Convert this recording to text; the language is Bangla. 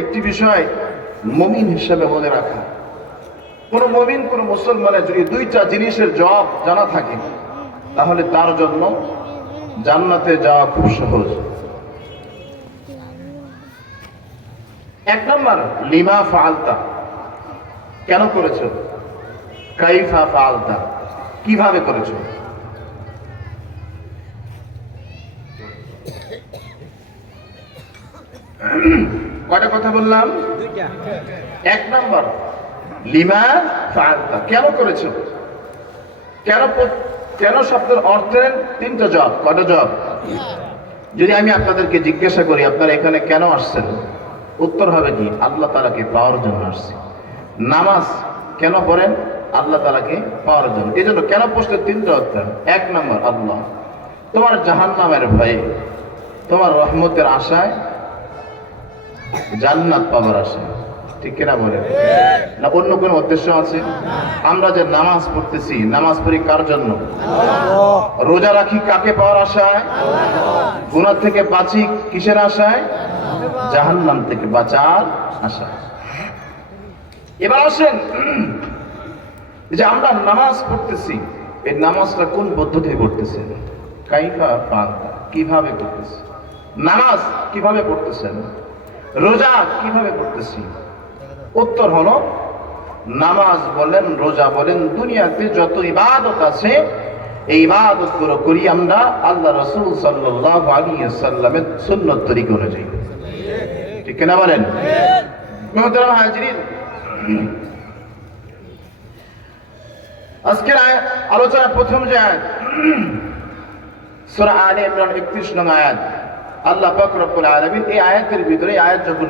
একটি বিষয় মুমিন হিসেবে মনে রাখা, কোন মুমিন কোন মুসলমানের যদি দুইটা জিনিসের জবাব জানা থাকে তাহলে তার জন্য জান্নাতে যাওয়া খুব সহজ। এক নম্বর, লিমা ফাআলতা, কেন করেছো? কাইফা ফাআলতা, কিভাবে করেছো? কয়টা কথা বললাম? এক নম্বর, লিমা ফাআলতা, কেন করেছো? কেন শব্দের অর্থের তিনটা জবাব। কয়টা জবাব? যদি আমি আপনাদেরকে জিজ্ঞাসা করি আপনারা এখানে কেন আসছেন, উত্তর হবে কি? আল্লাহ তাআলাকে পাওয়ার জন্য আসছি। নামাজ কেন পড়েন? আল্লাহ তাআলাকে পাওয়ার জন্য। এই জন্য কেন প্রশ্নের তিনটা উত্তর। এক নম্বর, আল্লাহ, তোমার জাহান্নামের ভয়ে, তোমার রহমতের আশায়, জান্নাত পাওয়ার আশায়। ঠিক কিনা বলেন? না অন্য কোনো উদ্দেশ্য আছে? আমরা যে নামাজ পড়তেছি, নামাজ পড়ি কার জন্য? রোজা রাখি কাকে পাওয়ার আশায়? গুনাহ থেকে বাঁচি কিসের আশায়? জাহান্নাম থেকে বাঁচার আশায়। এবার আসেন, যে আমরা নামাজ পড়তেছি, এই নামাজটা কোন পদ্ধতি পড়তেছেন? কাইফা ফাআলতা, কিভাবে করতেছি? নামাজ কিভাবে পড়তেছেন? রোজা কিভাবে পড়তেছি? উত্তর হলো, নামাজ বলেন, রোজা বলেন, দুনিয়াতে যত ইবাদত আছে এই ইবাদত গুলো করি আমরা আল্লাহ রাসূল সাল্লাল্লাহু আলাইহি ওয়াসাল্লামের সুন্নাত তরিকা অনুযায়ী। ঠিক কিনা বলেন? মুহতারাম হাজিরিন, আজকের আলোচনা প্রথম যে আয়াত, সূরা আলে ইমরান 31 নং আয়াত, আল্লাহ পাক রব্বুল আলামিন এই আয়াতের ভিতরে, আয়াত যখন